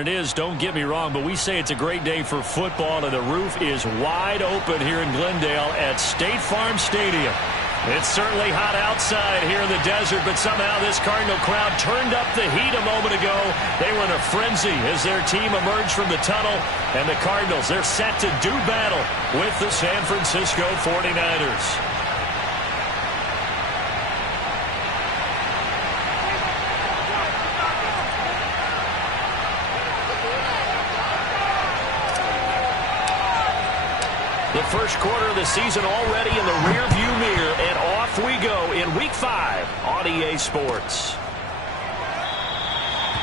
it is, don't get me wrong, but we say it's a great day for football, and the roof is wide open here in Glendale at State Farm Stadium. It's certainly hot outside here in the desert, but somehow this Cardinal crowd turned up the heat a moment ago. They were in a frenzy as their team emerged from the tunnel, and the Cardinals, they're set to do battle with the San Francisco 49ers. The first quarter of the season already in the rearview mirror, and off we go in Week 5 on EA Sports.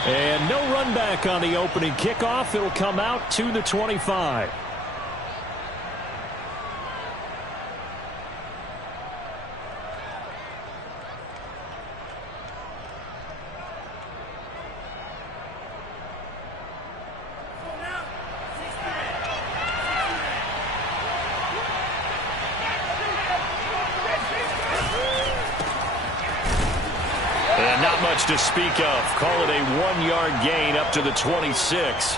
And no run back on the opening kickoff. It'll come out to the 25. To speak of. Call it a 1-yard gain up to the 26.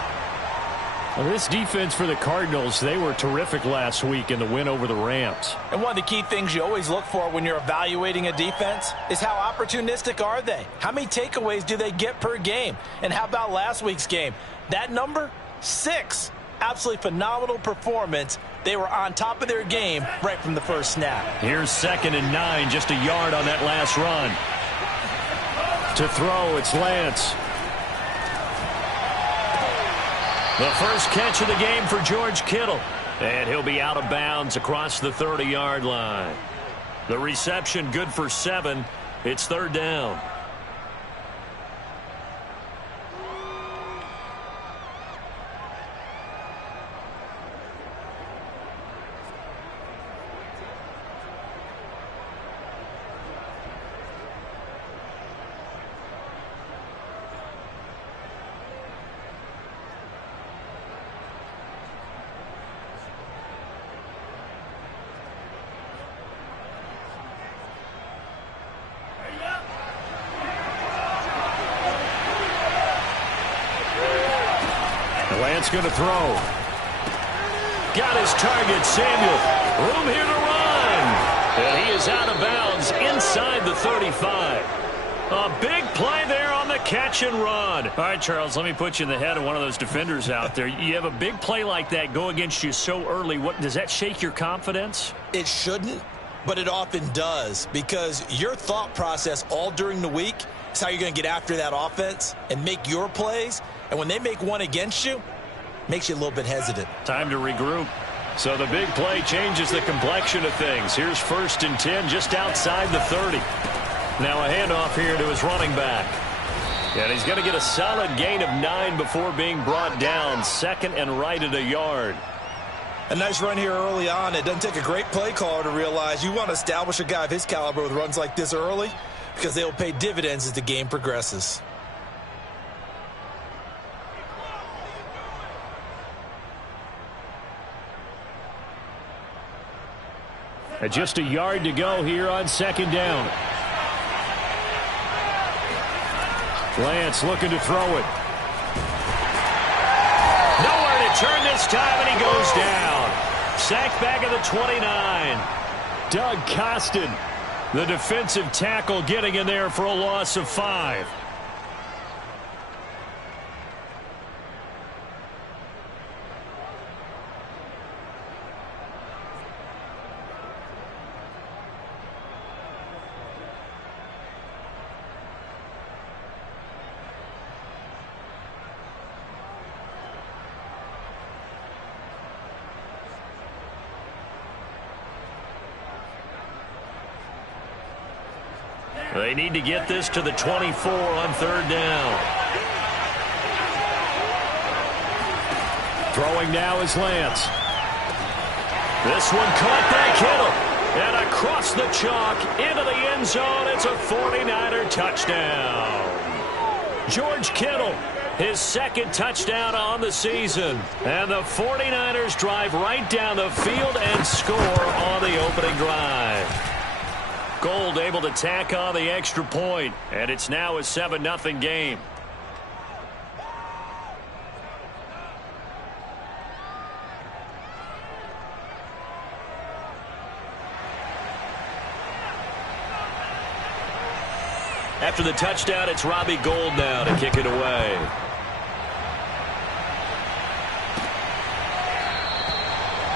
Well, this defense for the Cardinals, they were terrific last week in the win over the Rams. And one of the key things you always look for when you're evaluating a defense is how opportunistic are they? How many takeaways do they get per game? And how about last week's game? That number, 6. Absolutely phenomenal performance. They were on top of their game right from the first snap. Here's 2nd and 9, just a yard on that last run. To throw, it's Lance. The first catch of the game for George Kittle. And he'll be out of bounds across the 30-yard line. The reception good for 7. It's 3rd down. Lance going to throw. Got his target, Samuel. Room here to run. And he is out of bounds inside the 35. A big play there on the catch and run. All right, Charles, let me put you in the head of one of those defenders out there. You have a big play like that go against you so early. What does that shake your confidence? It shouldn't, but it often does, because your thought process all during the week is how you're going to get after that offense and make your plays. And when they make one against you, makes you a little bit hesitant. Time to regroup. So the big play changes the complexion of things. Here's 1st and 10 just outside the 30. Now a handoff here to his running back. And he's going to get a solid gain of 9 before being brought down. 2nd and right at a yard. A nice run here early on. It doesn't take a great play caller to realize you want to establish a guy of his caliber with runs like this early, because they will pay dividends as the game progresses. And just a yard to go here on 2nd down. Lance looking to throw it. Nowhere to turn this time, and he goes down. Sacked back at the 29. Doug Costin, the defensive tackle, getting in there for a loss of 5. They need to get this to the 24 on 3rd down. Throwing now is Lance. This one caught by Kittle. And across the chalk into the end zone. It's a 49er touchdown. George Kittle, his 2nd touchdown on the season. And the 49ers drive right down the field and score on the opening drive. Gold able to tack on the extra point, and it's now a 7-0 game. After the touchdown, it's Robbie Gould now to kick it away.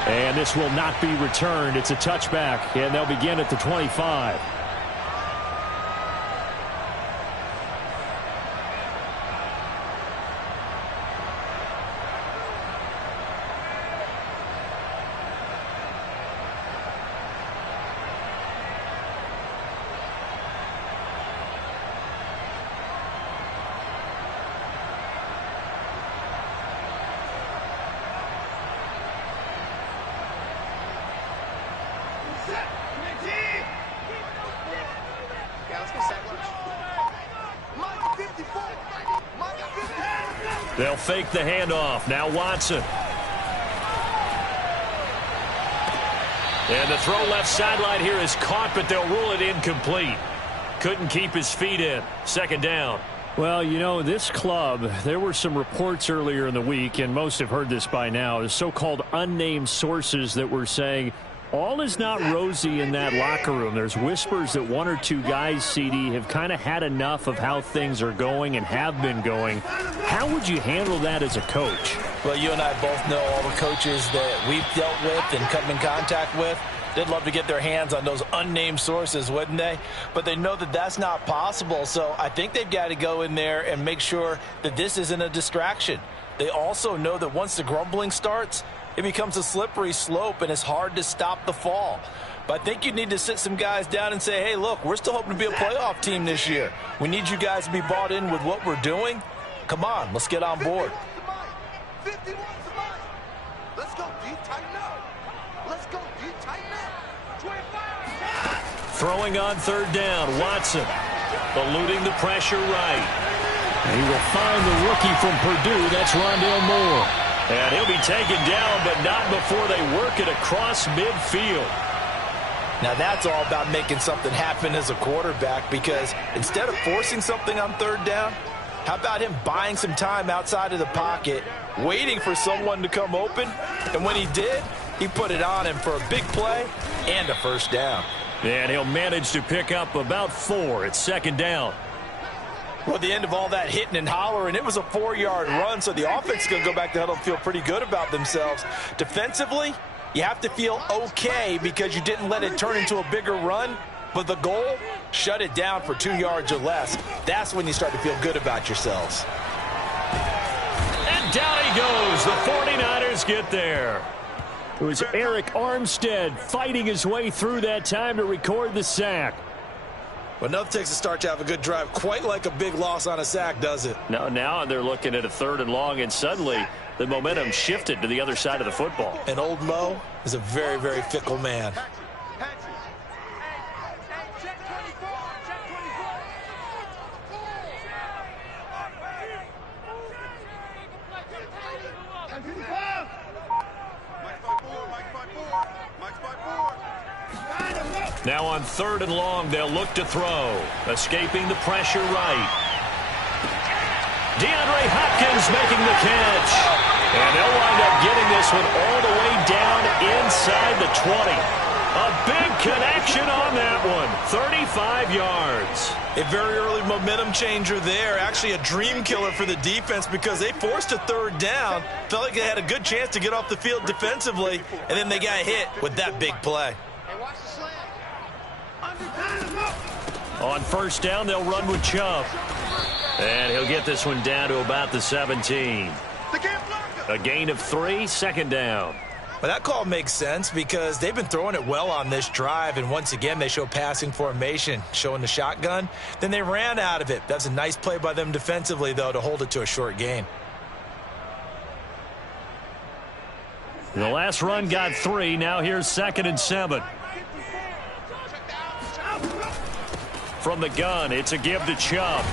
And this will not be returned. It's a touchback, and they'll begin at the 25. They'll fake the handoff. Now Watson. And the throw left sideline here is caught, but they'll rule it incomplete. Couldn't keep his feet in. Second down. Well, you know, this club, there were some reports earlier in the week, and most have heard this by now, the so-called unnamed sources that were saying all is not rosy in that locker room. There's whispers that one or two guys, CD, have kind of had enough of how things are going and have been going. How would you handle that as a coach? Well, you and I both know all the coaches that we've dealt with and come in contact with. They'd love to get their hands on those unnamed sources, wouldn't they? But they know that that's not possible, so I think they've got to go in there and make sure that this isn't a distraction. They also know that once the grumbling starts, it becomes a slippery slope, and it's hard to stop the fall. But I think you need to sit some guys down and say, hey, look, we're still hoping to be a playoff team this year. We need you guys to be bought in with what we're doing. Come on, let's get on board. 51's the money. Let's go deep, tighten up. Let's go deep, tighten up. 25. Throwing on third down, Watson. Eluding the pressure right. And he will find the rookie from Purdue. That's Rondale Moore. And he'll be taken down, but not before they work it across midfield. Now that's all about making something happen as a quarterback, because instead of forcing something on third down, how about him buying some time outside of the pocket, waiting for someone to come open, and when he did, he put it on him for a big play and a first down. And he'll manage to pick up about 4 at second down. Well, at the end of all that hitting and hollering, it was a 4-yard run, so the offense is going to go back to huddle and feel pretty good about themselves. Defensively, you have to feel okay because you didn't let it turn into a bigger run, but the goal, shut it down for 2 yards or less. That's when you start to feel good about yourselves. And down he goes. The 49ers get there. It was Eric Armstead fighting his way through that time to record the sack. But enough takes to start to have a good drive, quite like a big loss on a sack, does it? Now they're looking at a 3rd and long, and suddenly the momentum shifted to the other side of the football. And old Mo is a very, very fickle man. Now on 3rd and long, they'll look to throw. Escaping the pressure right. DeAndre Hopkins making the catch. And they'll wind up getting this one all the way down inside the 20. A big connection on that one. 35 yards. A very early momentum changer there. Actually a dream killer for the defense because they forced a 3rd down. Felt like they had a good chance to get off the field defensively. And then they got hit with that big play. On 1st down, they'll run with Chubb. And he'll get this one down to about the 17. A gain of 3, 2nd down. Well, that call makes sense because they've been throwing it well on this drive, and once again they show passing formation, showing the shotgun. Then they ran out of it. That's a nice play by them defensively, though, to hold it to a short gain. The last run got 3. Now here's 2nd and 7. From the gun, it's a give to Chubb.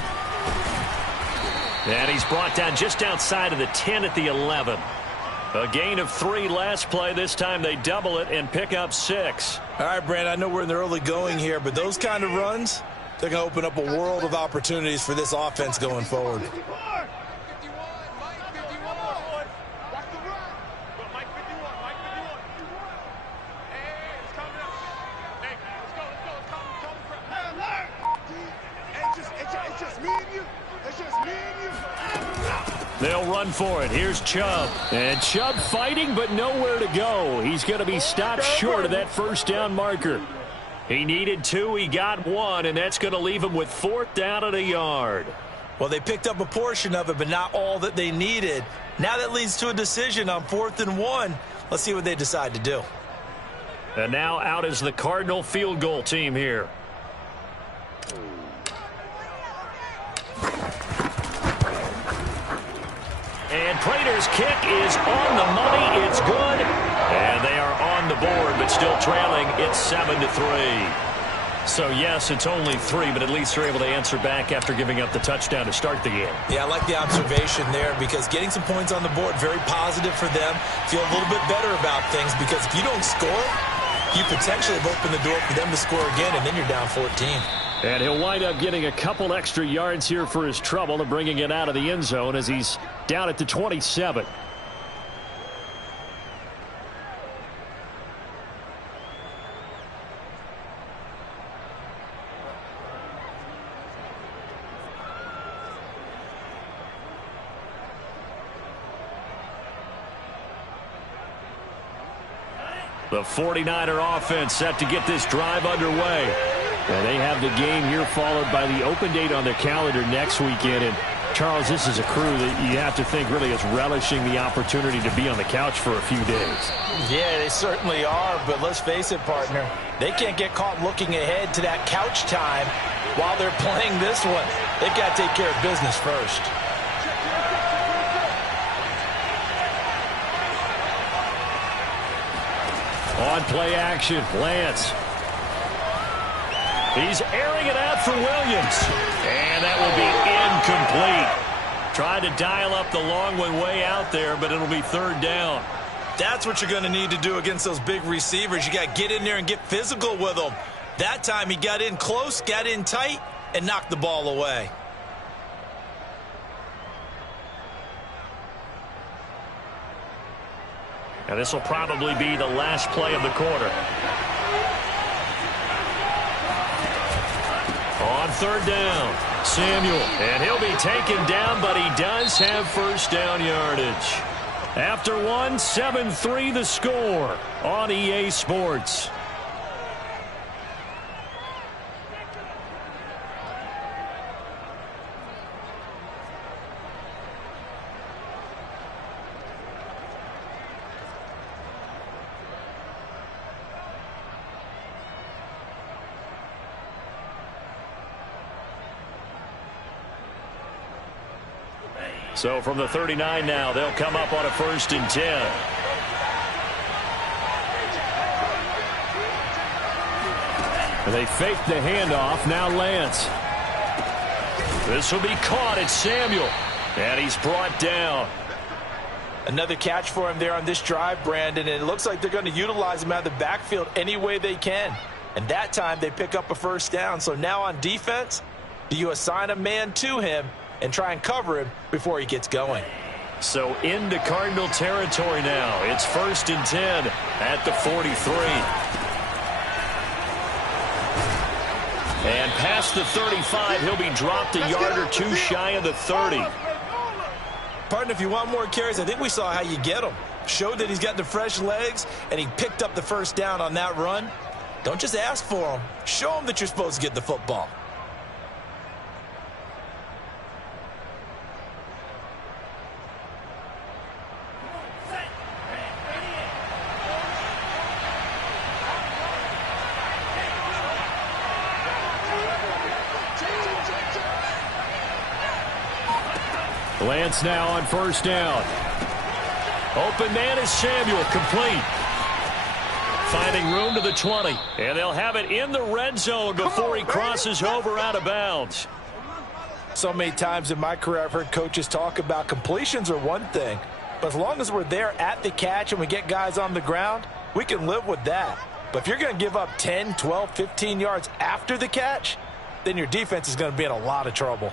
And he's brought down just outside of the 10 at the 11. A gain of 3 last play. This time they double it and pick up 6. All right, Brandon, I know we're in the early going here, but those kind of runs, they're going to open up a world of opportunities for this offense going forward. They'll run for it. Here's Chubb. And Chubb fighting, but nowhere to go. He's going to be stopped short of that first down marker. He needed 2, he got 1, and that's going to leave him with 4th down at a yard. Well, they picked up a portion of it, but not all that they needed. Now that leads to a decision on 4th and 1. Let's see what they decide to do. And now out is the Cardinal field goal team here. And Prater's kick is on the money. It's good. And they are on the board, but still trailing. It's 7-3. So, yes, it's only 3, but at least they're able to answer back after giving up the touchdown to start the game. Yeah, I like the observation there because getting some points on the board, very positive for them. Feel a little bit better about things because if you don't score, you potentially have opened the door for them to score again, and then you're down 14. And he'll wind up getting a couple extra yards here for his trouble and bringing it out of the end zone as he's down at the 27. The 49er offense set to get this drive underway. And they have the game here followed by the open date on their calendar next weekend. And, Charles, this is a crew that you have to think really is relishing the opportunity to be on the couch for a few days. Yeah, they certainly are. But let's face it, partner, they can't get caught looking ahead to that couch time while they're playing this one. They've got to take care of business first. On play action, Lance. He's airing it out for Williams. And that will be incomplete. Tried to dial up the long one way out there, but it'll be 3rd down. That's what you're going to need to do against those big receivers. You got to get in there and get physical with them. That time he got in close, got in tight, and knocked the ball away. And this will probably be the last play of the quarter. On 3rd down, Samuel. And he'll be taken down, but he does have first down yardage. After 1, 7-3 the score on EA Sports. So from the 39 now, they'll come up on a 1st and 10. And they fake the handoff. Now Lance. This will be caught. It's Samuel. And he's brought down. Another catch for him there on this drive, Brandon. And it looks like they're going to utilize him out of the backfield any way they can. And that time they pick up a first down. So now on defense, do you assign a man to him and try and cover him before he gets going? So into Cardinal territory now. It's 1st and 10 at the 43. And past the 35, he'll be dropped a yard or 2 shy of the 30. Partner, if you want more carries, I think we saw how you get them. Showed that he's got the fresh legs, and he picked up the first down on that run. Don't just ask for them. Show them that you're supposed to get the football. Lance now on 1st down. Open man is Samuel, complete. Finding room to the 20. And they'll have it in the red zone before he crosses over out of bounds. So many times in my career I've heard coaches talk about completions are one thing. But as long as we're there at the catch and we get guys on the ground, we can live with that. But if you're going to give up 10, 12, 15 yards after the catch, then your defense is going to be in a lot of trouble.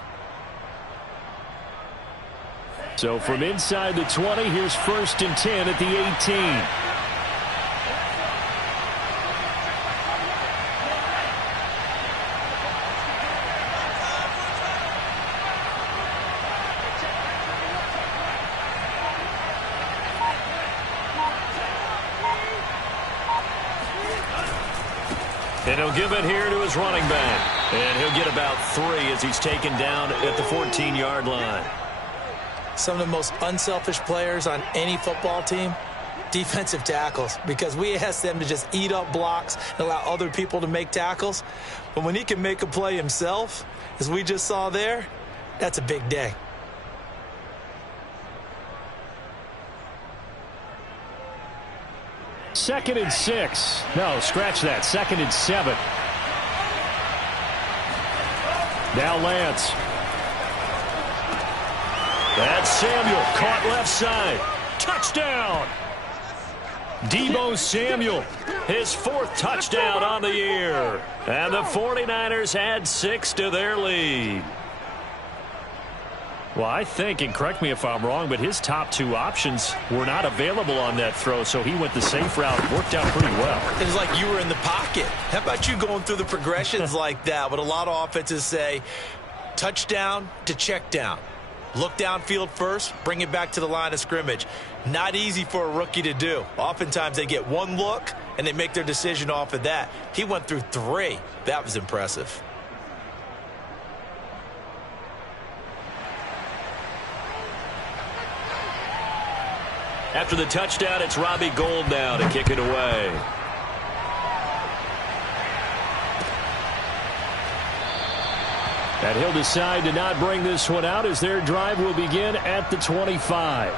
So from inside the 20, here's 1st and 10 at the 18. And he'll give it here to his running back. And he'll get about 3 as he's taken down at the 14-yard line. Some of the most unselfish players on any football team, defensive tackles, because we ask them to just eat up blocks and allow other people to make tackles. But when he can make a play himself, as we just saw there, that's a big day. Second and 6. No, scratch that. Second and 7. Now Lance. That's Samuel, caught left side. Touchdown! Deebo Samuel, his 4th touchdown on the year. And the 49ers add 6 to their lead. Well, I think, and correct me if I'm wrong, but his top 2 options were not available on that throw, so he went the safe route. Worked out pretty well. It was like you were in the pocket. How about you going through the progressions like that? But a lot of offenses say touchdown to check down. Look downfield first, bring it back to the line of scrimmage. Not easy for a rookie to do. Oftentimes they get 1 look, and they make their decision off of that. He went through 3. That was impressive. After the touchdown, it's Robbie Gould now to kick it away. And he'll decide to not bring this one out as their drive will begin at the 25.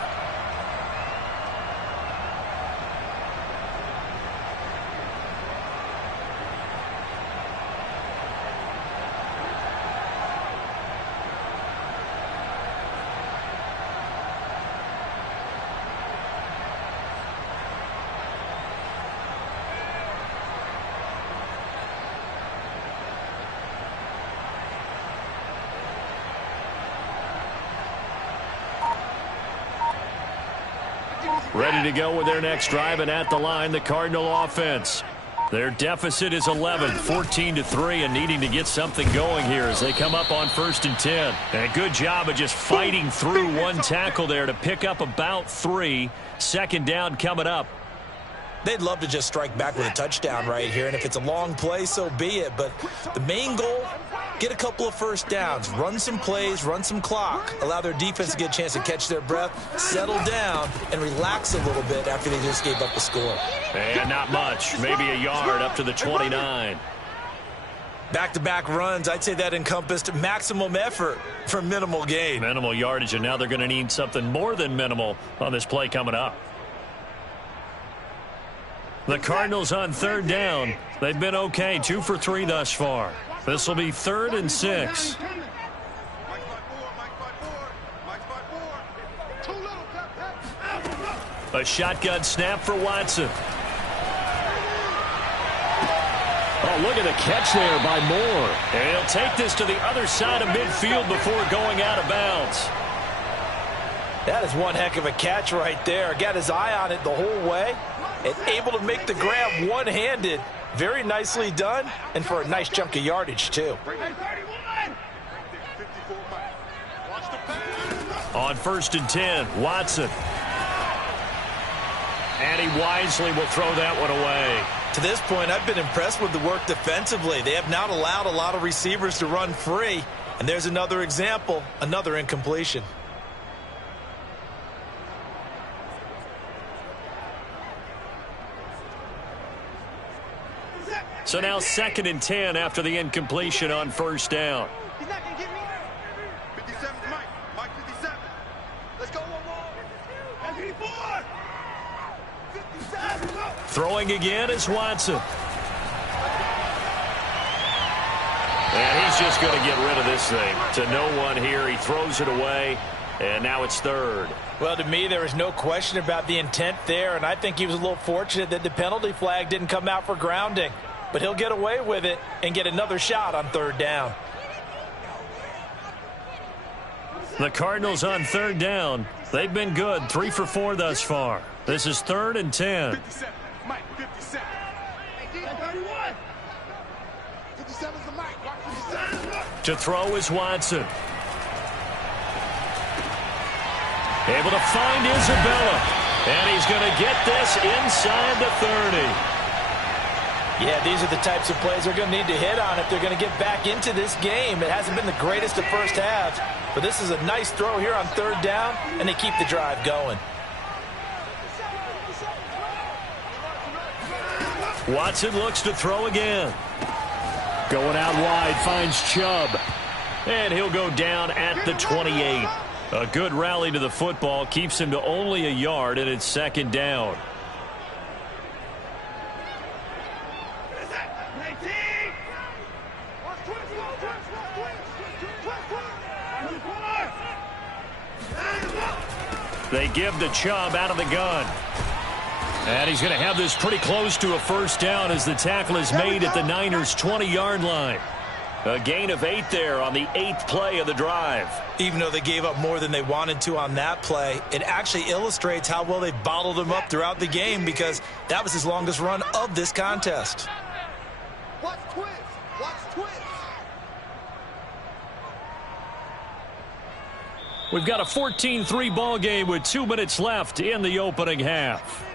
Ready to go with their next drive, and at the line, the Cardinal offense. Their deficit is 11, 14-3, and needing to get something going here as they come up on 1st and 10. And a good job of just fighting through 1 tackle there to pick up about 3. 2nd down coming up. They'd love to just strike back with a touchdown right here, and if it's a long play, so be it. But the main goal, get a couple of first downs, run some plays, run some clock, allow their defense to get a chance to catch their breath, settle down, and relax a little bit after they just gave up the score. And not much, maybe a yard up to the 29. Back-to-back runs, I'd say that encompassed maximum effort for minimal gain. Minimal yardage, and now they're going to need something more than minimal on this play coming up. The Cardinals on 3rd down. They've been okay, 2 for 3 thus far. This will be 3rd and 6. A shotgun snap for Watson. Oh, look at the catch there by Moore. And he'll take this to the other side of midfield before going out of bounds. That is one heck of a catch right there. Got his eye on it the whole way and able to make the grab one-handed. Very nicely done, and for a nice chunk of yardage, too. On 1st and 10, Watson. And he wisely will throw that one away. To this point, I've been impressed with the work defensively. They have not allowed a lot of receivers to run free. And there's another example, another incompletion. So now 2nd and 10 after the incompletion on 1st down. He's not going to get me. 57 is Mike. Mike 57. Let's go one more. 54. 57. Throwing again is Watson. And he's just going to get rid of this thing. To no one here. He throws it away. And now it's 3rd. Well, to me, there was no question about the intent there. And I think he was a little fortunate that the penalty flag didn't come out for grounding. But he'll get away with it and get another shot on 3rd down. The Cardinals on 3rd down. They've been good. 3 for 4 thus far. This is 3rd and 10. 57. Mike 57. 31. 57 is the Mike. Mike 57. To throw is Watson. Able to find Isabella. And he's going to get this inside the 30. Yeah, these are the types of plays they're going to need to hit on if they're going to get back into this game. It hasn't been the greatest of first halves, but this is a nice throw here on third down, and they keep the drive going. Watson looks to throw again. Going out wide, finds Chubb. And he'll go down at the 28. A good rally to the football keeps him to only a yard, and it's second down. They give to Chubb out of the gun. And he's going to have this pretty close to a first down as the tackle is made at the Niners' 20-yard line. A gain of 8 there on the 8th play of the drive. Even though they gave up more than they wanted to on that play, it actually illustrates how well they bottled him up throughout the game, because that was his longest run of this contest. Watch twist. Watch twist. We've got a 14-3 ball game with 2 minutes left in the opening half.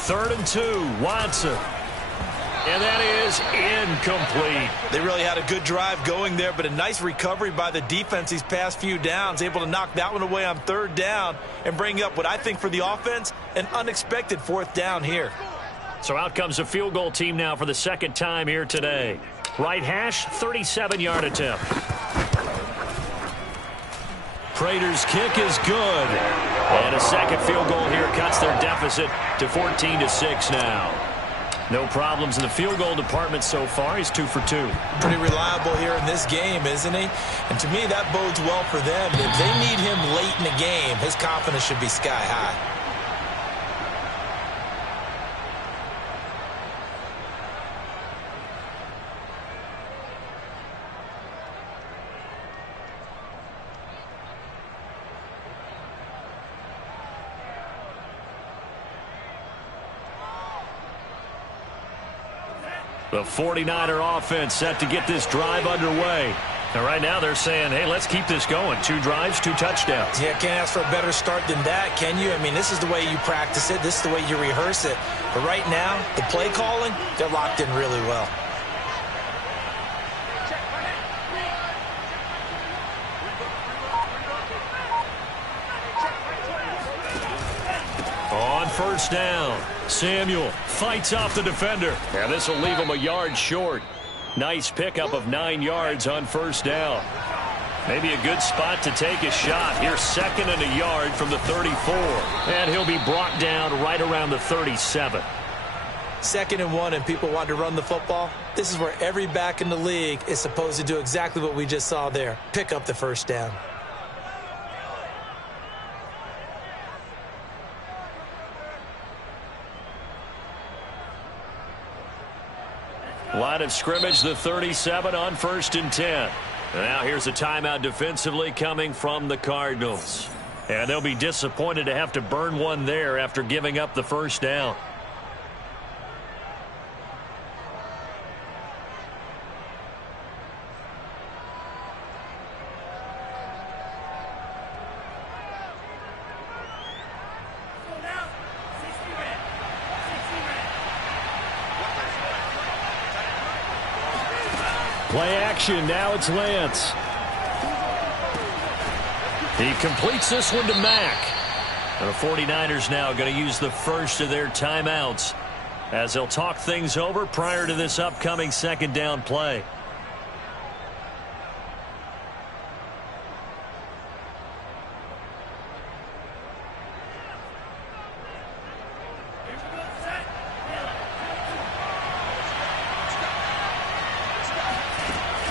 Third and 2, Watson. And that is incomplete. They really had a good drive going there, but a nice recovery by the defense these past few downs, able to knock that one away on third down and bring up what I think for the offense, an unexpected fourth down here. So out comes a field goal team now for the second time here today. Right hash, 37-yard attempt. Prater's kick is good. And a second field goal here cuts their deficit to 14-6 now. No problems in the field goal department so far. He's 2 for 2. Pretty reliable here in this game, isn't he? And to me, that bodes well for them. If they need him late in the game, his confidence should be sky high. The 49er offense set to get this drive underway. And right now they're saying, hey, let's keep this going. 2 drives, 2 touchdowns. Yeah, can't ask for a better start than that, can you? I mean, this is the way you practice it. This is the way you rehearse it. But right now, the play calling, they're locked in really well. On first down, Samuel fights off the defender. And this will leave him a yard short. Nice pickup of 9 yards on first down. Maybe a good spot to take a shot. Here's second and a yard from the 34. And he'll be brought down right around the 37. 2nd and 1 and people want to run the football. This is where every back in the league is supposed to do exactly what we just saw there. Pick up the first down. Line of scrimmage, the 37 on 1st and 10. And now here's a timeout defensively coming from the Cardinals. And they'll be disappointed to have to burn one there after giving up the first down. Play action, now it's Lance. He completes this one to Mack. And the 49ers now going to use the first of their timeouts as they'll talk things over prior to this upcoming second down play.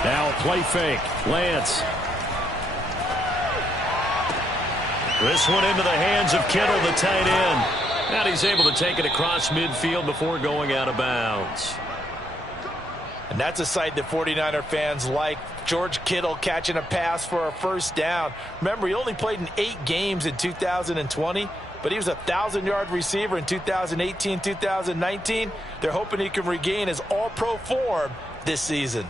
Now a play fake. Lance. This one into the hands of Kittle, the tight end. And he's able to take it across midfield before going out of bounds. And that's a sight that 49er fans like. George Kittle catching a pass for a first down. Remember, he only played in 8 games in 2020, but he was a 1,000-yard receiver in 2018, 2019. They're hoping he can regain his all-pro form this season.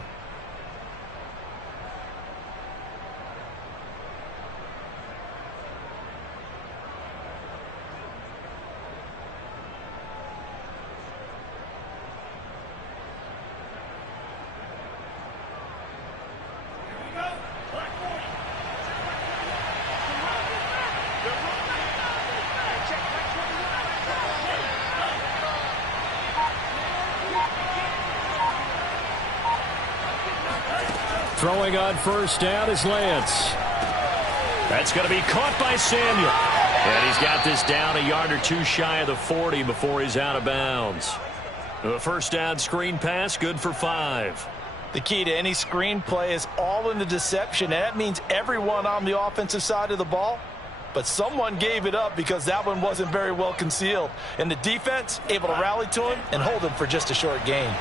Throwing on first down is Lance. That's going to be caught by Samuel. And he's got this down a yard or two shy of the 40 before he's out of bounds. The first down screen pass, good for 5. The key to any screen play is all in the deception, and that means everyone on the offensive side of the ball. But someone gave it up because that one wasn't very well concealed. And the defense able to rally to him and hold him for just a short gain.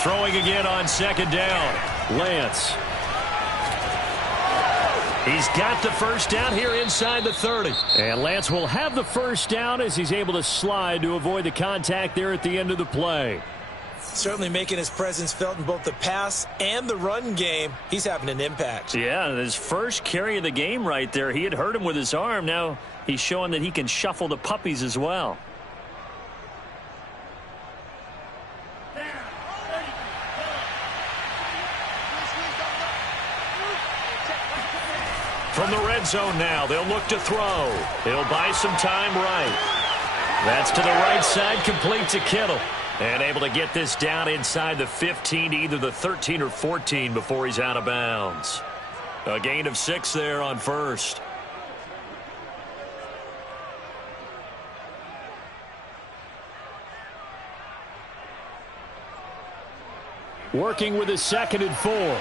Throwing again on second down. Lance. He's got the first down here inside the 30. And Lance will have the first down as he's able to slide to avoid the contact there at the end of the play. Certainly making his presence felt in both the pass and the run game. He's having an impact. Yeah, his first carry of the game right there. He had hurt him with his arm. Now he's showing that he can shuffle the puppies as well. From the red zone now, they'll look to throw. He'll buy some time right. That's to the right side, complete to Kittle. And able to get this down inside the 15 to either the 13 or 14 before he's out of bounds. A gain of 6 there on first. Working with a 2nd and 4.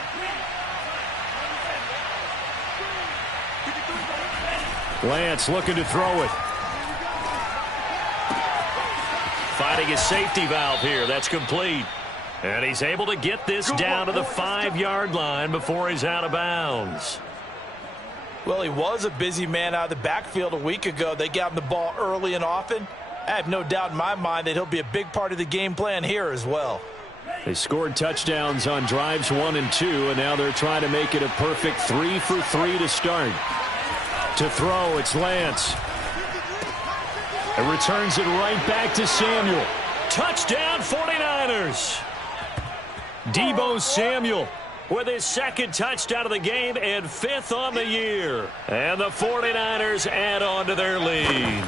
Lance looking to throw it. Finding his safety valve here. That's complete. And he's able to get this down to the 5-yard line before he's out of bounds. Well, he was a busy man out of the backfield a week ago. They got him the ball early and often. I have no doubt in my mind that he'll be a big part of the game plan here as well. They scored touchdowns on drives 1 and 2, and now they're trying to make it a perfect 3 for 3 to start. To throw, it's Lance. It returns it right back to Samuel. Touchdown 49ers. Deebo Samuel with his 2nd touchdown of the game and 5th on the year. And the 49ers add on to their lead.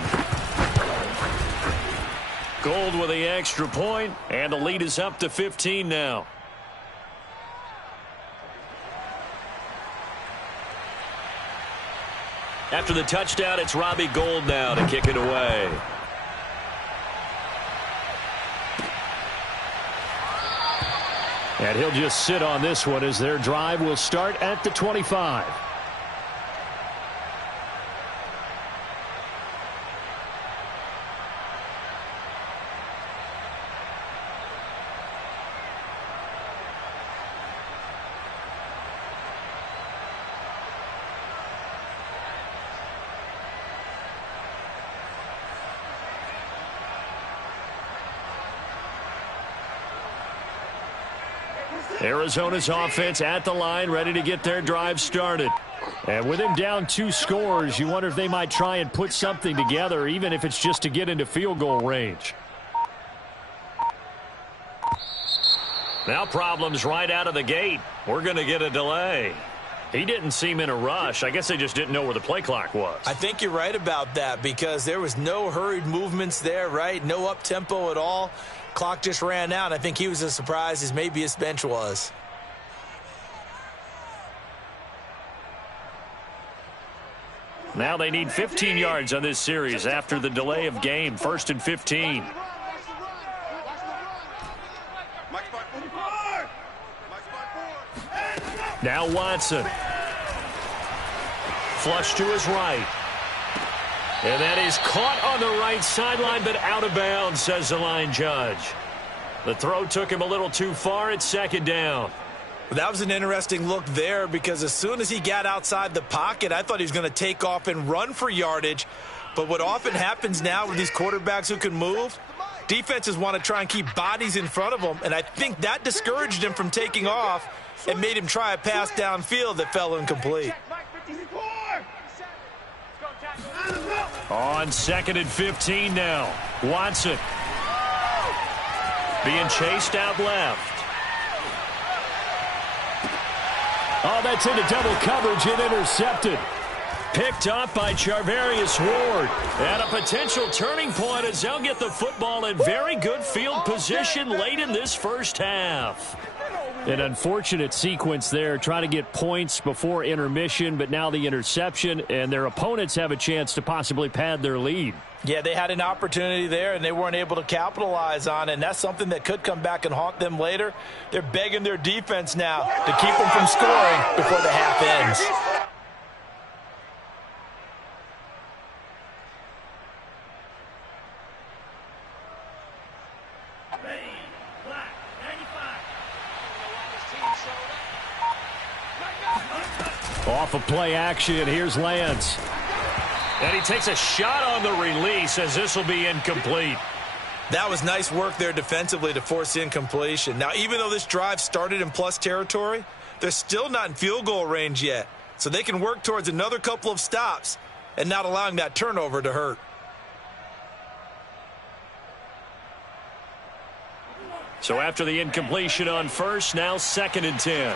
Gold with the extra point, and the lead is up to 15 now. After the touchdown, it's Robbie Gould now to kick it away. And he'll just sit on this one as their drive will start at the 25. Arizona's offense at the line, ready to get their drive started. And with him down 2 scores, you wonder if they might try and put something together, even if it's just to get into field goal range. Now problems right out of the gate. We're going to get a delay. He didn't seem in a rush. I guess they just didn't know where the play clock was. I think you're right about that because there was no hurried movements there, right? No up-tempo at all. Clock just ran out. I think he was as surprised as maybe his bench was. Now they need 15 yards on this series after the delay of game. 1st and 15. Now Watson. Flush to his right. And that is caught on the right sideline, but out of bounds, says the line judge. The throw took him a little too far. It's 2nd down. That was an interesting look there because as soon as he got outside the pocket, I thought he was going to take off and run for yardage. But what often happens now with these quarterbacks who can move, defenses want to try and keep bodies in front of them, and I think that discouraged him from taking off and made him try a pass downfield that fell incomplete. On 2nd and 15 now. Watson being chased out left. Oh, that's into double coverage and intercepted. Picked up by Charvarius Ward. And a potential turning point as they'll get the football in very good field position late in this first half. An unfortunate sequence there, trying to get points before intermission, but now the interception, and their opponents have a chance to possibly pad their lead. Yeah, they had an opportunity there, and they weren't able to capitalize on it, and that's something that could come back and haunt them later. They're begging their defense now to keep them from scoring before the half ends. Off of play action, here's Lance. And he takes a shot on the release as this will be incomplete. That was nice work there defensively to force incompletion. Now, even though this drive started in plus territory, they're still not in field goal range yet. So they can work towards another couple of stops and not allowing that turnover to hurt. So after the incompletion on first, now 2nd and 10.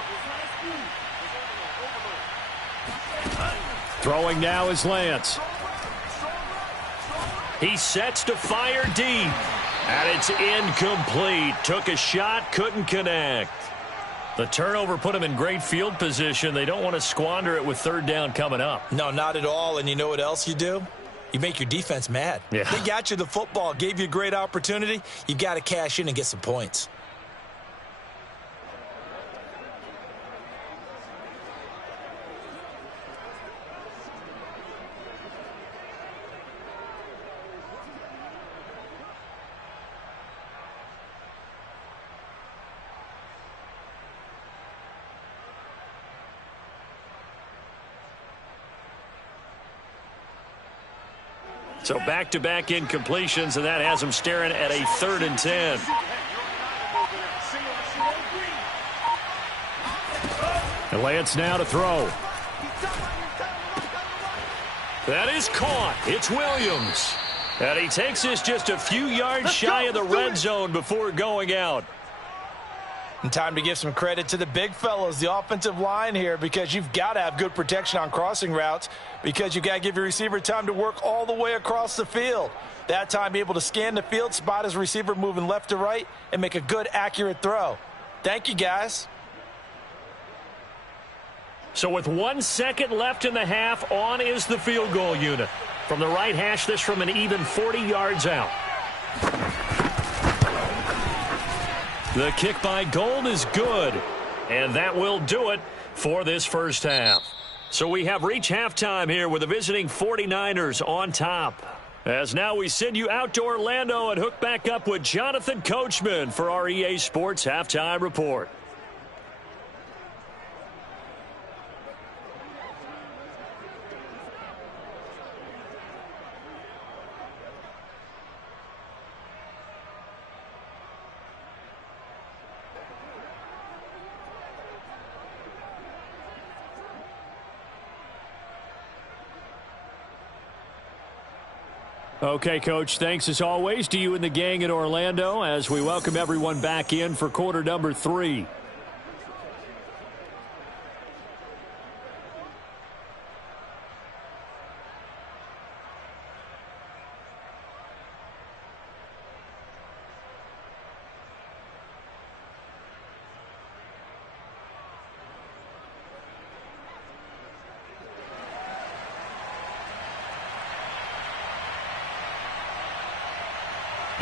Throwing now is Lance. He sets to fire deep. And it's incomplete. Took a shot, couldn't connect. The turnover put him in great field position. They don't want to squander it with 3rd down coming up. No, not at all. And you know what else you do? You make your defense mad. Yeah. They got you the football, gave you a great opportunity. You got to cash in and get some points. So back-to-back incompletions, and that has them staring at a 3rd and 10. And Lance now to throw. That is caught. It's Williams. And he takes this just a few yards shy of the red zone before going out. And time to give some credit to the big fellows, the offensive line here, because you've got to have good protection on crossing routes because you've got to give your receiver time to work all the way across the field. That time able to scan the field, spot his receiver moving left to right, and make a good, accurate throw. Thank you, guys. So with 1 second left in the half, on is the field goal unit. From the right hash, this from an even 40 yards out. The kick by Gold is good, and that will do it for this first half. So we have reached halftime here with the visiting 49ers on top. As now we send you out to Orlando and hook back up with Jonathan Coachman for our EA Sports Halftime Report. Okay, Coach, thanks as always to you and the gang in Orlando as we welcome everyone back in for quarter number 3.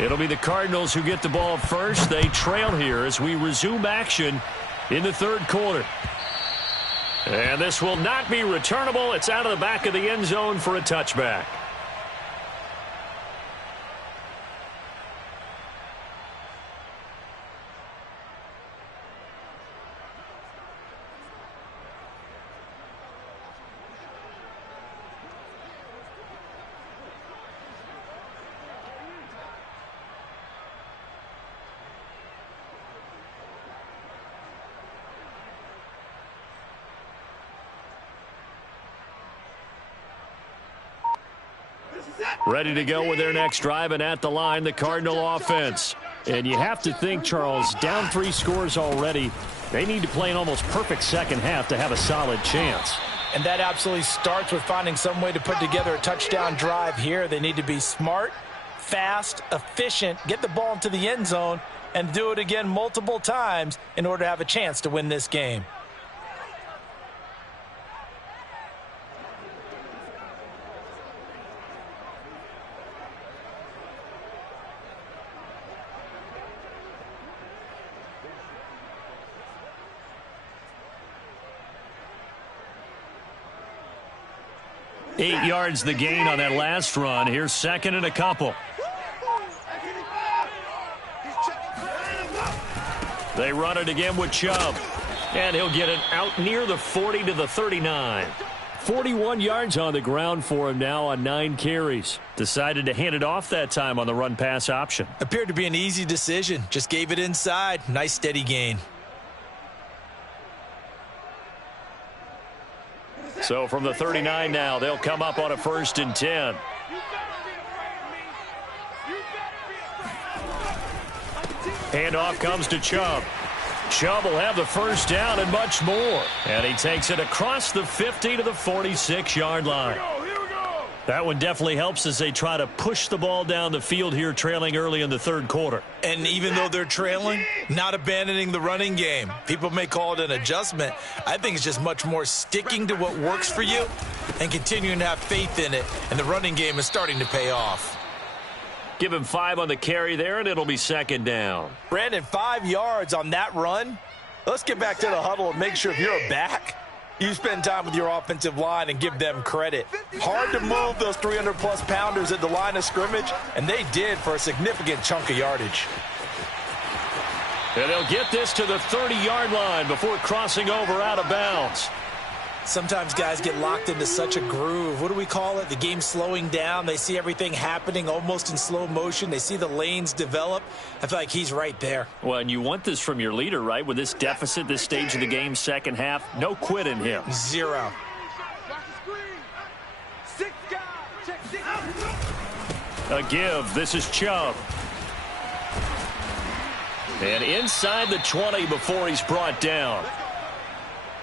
It'll be the Cardinals who get the ball first. They trail here as we resume action in the 3rd quarter. And this will not be returnable. It's out of the back of the end zone for a touchback. Ready to go with their next drive, and at the line, the Cardinal offense. And you have to think, Charles, down 3 scores already. They need to play an almost perfect second half to have a solid chance. And that absolutely starts with finding some way to put together a touchdown drive here. They need to be smart, fast, efficient, get the ball into the end zone, and do it again multiple times in order to have a chance to win this game. Eight yards the gain on that last run. Here's second and a couple. They run it again with Chubb. And he'll get it out near the 40 to the 39. 41 yards on the ground for him now on 9 carries. Decided to hand it off that time on the run-pass option. Appeared to be an easy decision. Just gave it inside. Nice steady gain. So from the 39 now, they'll come up on a 1st and 10. Handoff comes to Chubb. Chubb will have the first down and much more. And he takes it across the 50 to the 46-yard line. That one definitely helps as they try to push the ball down the field here, trailing early in the 3rd quarter. And even though they're trailing, not abandoning the running game. People may call it an adjustment. I think it's just much more sticking to what works for you and continuing to have faith in it. And the running game is starting to pay off. Give him 5 on the carry there, and it'll be 2nd down. Brandon, 5 yards on that run. Let's get back to the huddle and make sure if you're a back, you spend time with your offensive line and give them credit. Hard to move those 300-plus pounders at the line of scrimmage, and they did for a significant chunk of yardage. And they'll get this to the 30-yard line before crossing over out of bounds. Sometimes guys get locked into such a groove. What do we call it? The game slowing down. They see everything happening almost in slow motion. They see the lanes develop. I feel like he's right there. Well, and you want this from your leader, right? With this deficit, this stage of the game, second half, no quit in him. 0. A give. This is Chubb. And inside the 20 before he's brought down.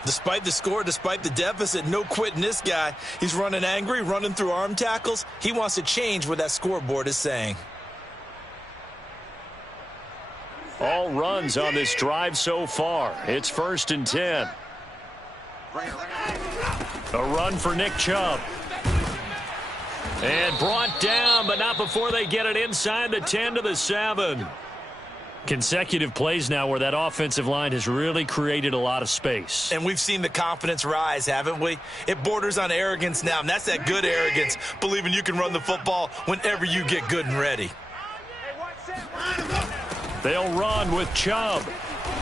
Despite the score, despite the deficit, no quitting this guy. He's running angry, running through arm tackles. He wants to change what that scoreboard is saying. All runs on this drive so far. It's 1st and 10. A run for Nick Chubb. And brought down, but not before they get it inside the 10 to the 7. Consecutive plays now where that offensive line has really created a lot of space. And we've seen the confidence rise, haven't we? It borders on arrogance now, and that's that good arrogance, believing you can run the football whenever you get good and ready. They'll run with Chubb.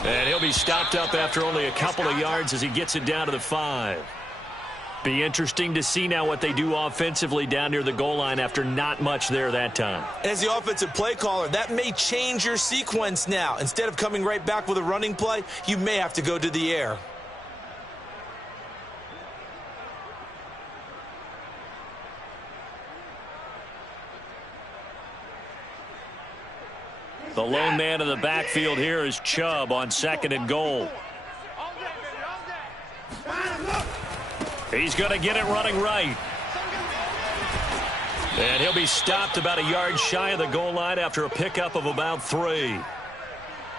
And he'll be stopped up after only a couple of yards as he gets it down to the 5. Be interesting to see now what they do offensively down near the goal line after not much there that time. As the offensive play caller, that may change your sequence now. Instead of coming right back with a running play, you may have to go to the air. The lone man in the backfield here is Chubb on 2nd and goal. He's going to get it running right. And he'll be stopped about a yard shy of the goal line after a pickup of about 3.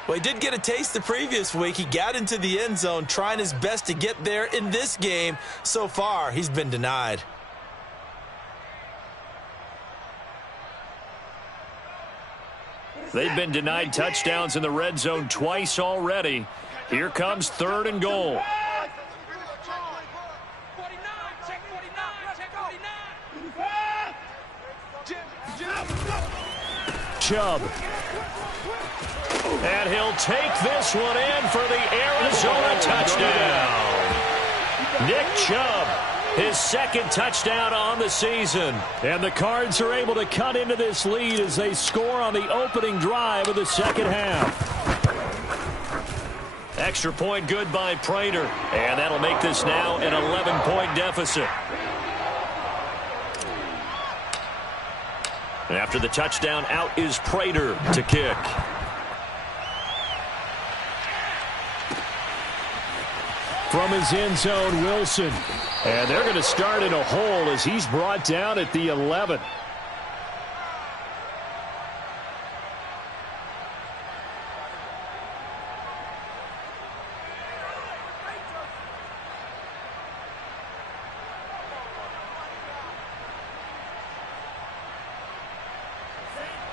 Well, he did get a taste the previous week. He got into the end zone trying his best to get there in this game. So far, he's been denied. They've been denied touchdowns in the red zone twice already. Here comes 3rd and goal. Chubb. And he'll take this one in for the Arizona touchdown. Nick Chubb, his 2nd touchdown on the season. And the Cards are able to cut into this lead as they score on the opening drive of the 2nd half. Extra point good by Prater. And that'll make this now an 11-point deficit. After the touchdown, out is Prater to kick. From his end zone, Wilson. And they're going to start in a hole as he's brought down at the 11.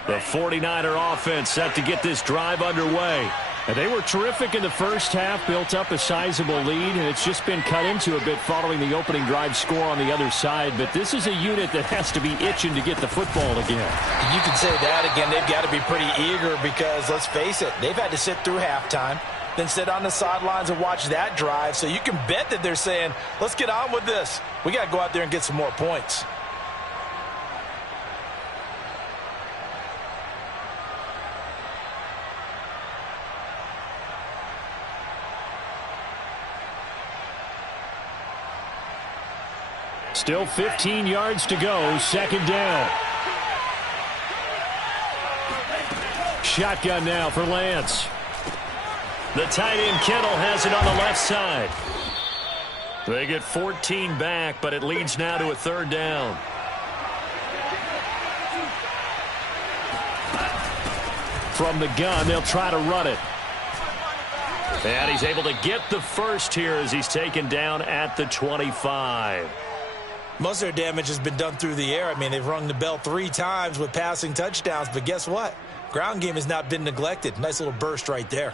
The 49er offense set to get this drive underway. And they were terrific in the first half, built up a sizable lead, and it's just been cut into a bit following the opening drive score on the other side. But this is a unit that has to be itching to get the football again. You can say that again. They've got to be pretty eager because, let's face it, they've had to sit through halftime, then sit on the sidelines and watch that drive. So you can bet that they're saying, let's get on with this. We got to go out there and get some more points. Still 15 yards to go, second down. Shotgun now for Lance. The tight end Kittle has it on the left side. They get 14 back, but it leads now to a third down. From the gun, they'll try to run it. And he's able to get the first here as he's taken down at the 25. Most of their damage has been done through the air. I mean, they've rung the bell 3 times with passing touchdowns, but guess what? Ground game has not been neglected. Nice little burst right there.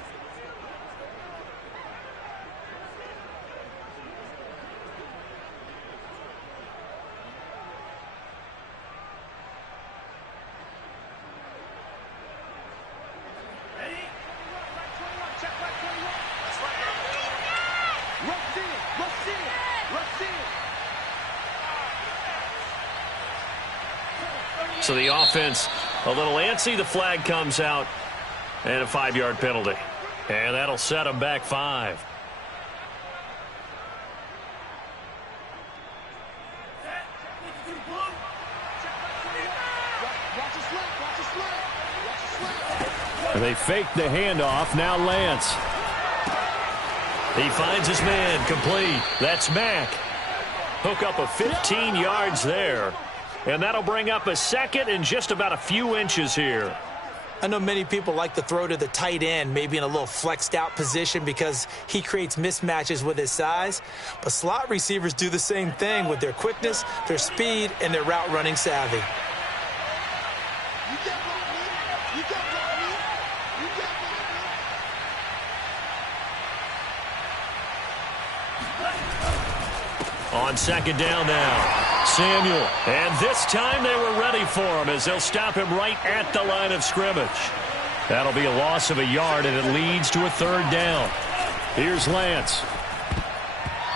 So the offense a little antsy. The flag comes out and a 5-yard penalty. And that'll set them back 5. They fake the handoff. Now Lance. He finds his man complete. That's Mack. Hook up a 15 yards there. And that'll bring up a second and just about a few inches here. I know many people like to throw to the tight end, maybe in a little flexed out position because he creates mismatches with his size. But slot receivers do the same thing with their quickness, their speed, and their route running savvy. On second down now, Samuel. And this time they were ready for him as they'll stop him right at the line of scrimmage. That'll be a loss of a yard, and it leads to a third down. Here's Lance.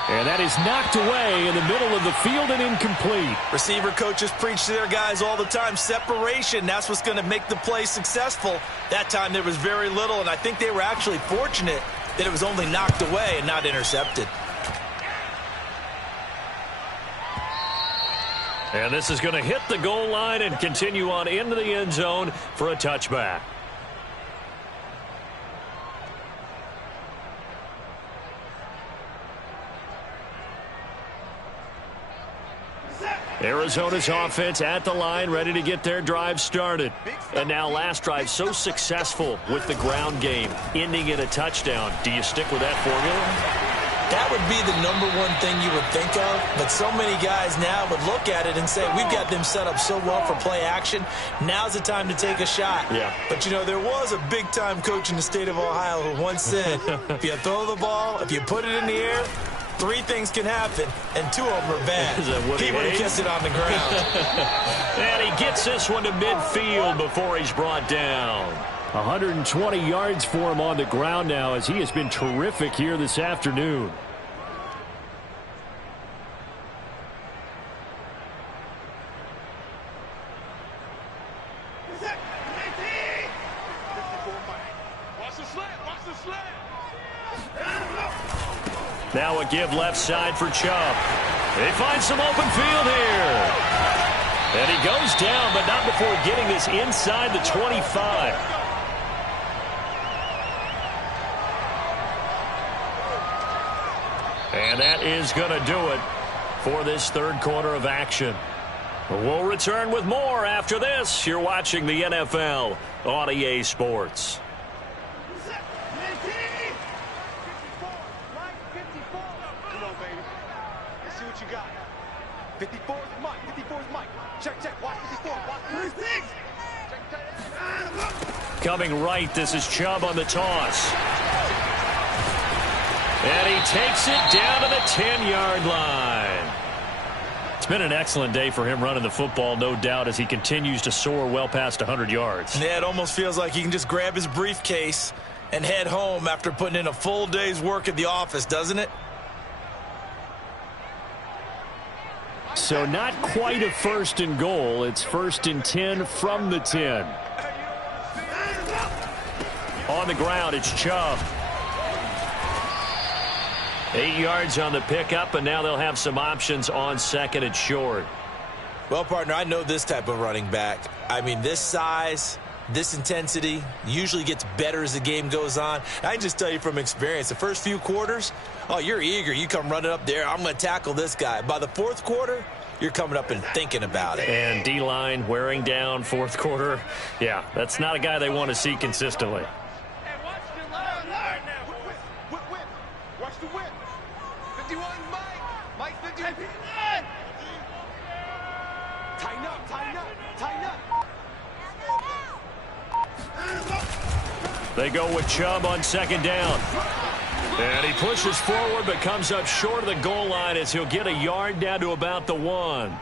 And that is knocked away in the middle of the field and incomplete. Receiver coaches preach to their guys all the time. Separation, that's what's going to make the play successful. That time there was very little, and I think they were actually fortunate that it was only knocked away and not intercepted. And this is going to hit the goal line and continue on into the end zone for a touchback. Arizona's offense at the line, ready to get their drive started. And now last drive so successful with the ground game, ending in a touchdown. Do you stick with that formula? That would be the #1 thing you would think of, but so many guys now would look at it and say, we've got them set up so well for play action. Now's the time to take a shot. Yeah. But, you know, there was a big-time coach in the state of Ohio who once said, if you throw the ball, if you put it in the air, 3 things can happen, and 2 of them are bad. He would have kept it on the ground. And he gets this one to midfield before he's brought down. 120 yards for him on the ground now as he has been terrific here this afternoon. Now a give left side for Chubb. They find some open field here. And he goes down, but not before getting this inside the 25. And that is going to do it. for this third quarter of action. We'll return with more after this. You're watching the NFL on EA Sports. Come on, baby. Let's see what you got. 54 is Mike. 54 is Mike. Check, check. Watch 54. Watch 36. Coming right, this is Chubb on the toss. And he takes it down to the 10-yard line. It's been an excellent day for him running the football, no doubt, as he continues to soar well past 100 yards. Yeah, it almost feels like he can just grab his briefcase and head home after putting in a full day's work at the office, doesn't it? So not quite a 1st and goal. It's 1st and 10 from the 10. On the ground, it's Chubb. 8 yards on the pickup, and now they'll have some options on 2nd and short. Well, partner, I know this type of running back. I mean, this size, this intensity usually gets better as the game goes on. I can just tell you from experience, the first few quarters, oh, you're eager. You come running up there, I'm going to tackle this guy. By the 4th quarter, you're coming up and thinking about it. And D-line wearing down 4th quarter. Yeah, that's not a guy they want to see consistently. Watch the whip. 51, Mike. Mike 51. Tighten up, tighten up, tighten up. They go with Chubb on 2nd down. And he pushes forward but comes up short of the goal line as he'll get a yard down to about the 1.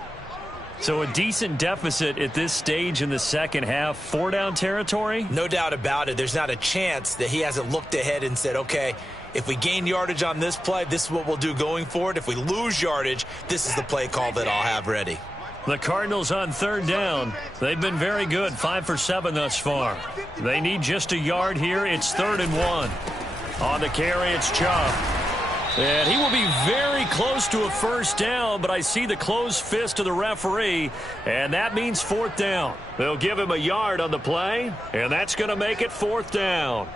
So a decent deficit at this stage in the second half. 4-down territory? No doubt about it. There's not a chance that he hasn't looked ahead and said, okay, if we gain yardage on this play, this is what we'll do going forward. If we lose yardage, this is the play call that I'll have ready. The Cardinals on 3rd down. They've been very good, 5 for 7 thus far. They need just a yard here. It's 3rd and 1. On the carry, it's Chubb. And he will be very close to a 1st down, but I see the closed fist of the referee, and that means 4th down. They'll give him a yard on the play, and that's going to make it 4th down.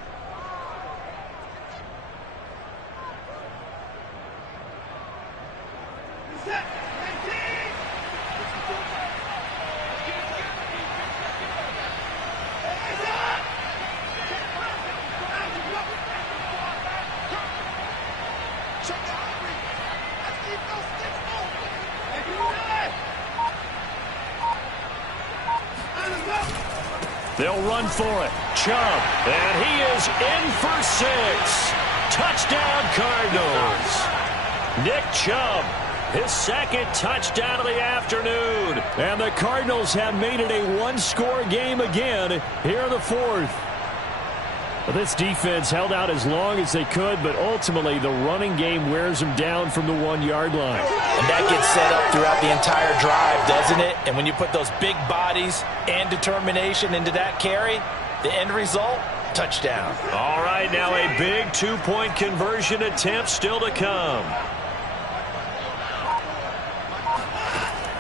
They'll run for it. Chubb, and he is in for 6. Touchdown, Cardinals. Nick Chubb, his 2nd touchdown of the afternoon. And the Cardinals have made it a 1-score game again here in the 4th. Well, this defense held out as long as they could, but ultimately the running game wears them down from the 1-yard line. And that gets set up throughout the entire drive, doesn't it? And when you put those big bodies and determination into that carry, the end result, touchdown. All right, now a big 2-point conversion attempt still to come.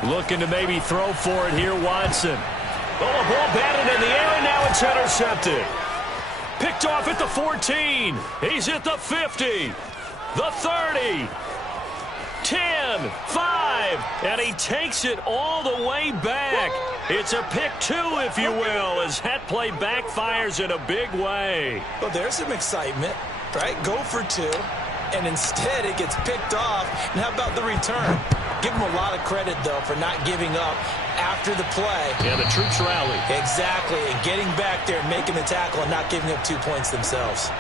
Looking to maybe throw for it here, Watson. Oh, a ball batted in the air, and now it's intercepted. Picked off at the 14. He's at the 50. The 30. 10, 5, and he takes it all the way back. It's a pick 2, if you will, as that play backfires in a big way. Well, there's some excitement, right? Go for 2, and instead it gets picked off. And how about the return? Give him a lot of credit, though, for not giving up after the play. Yeah, the troops rallied. Exactly, and getting back there and making the tackle and not giving up 2 points themselves.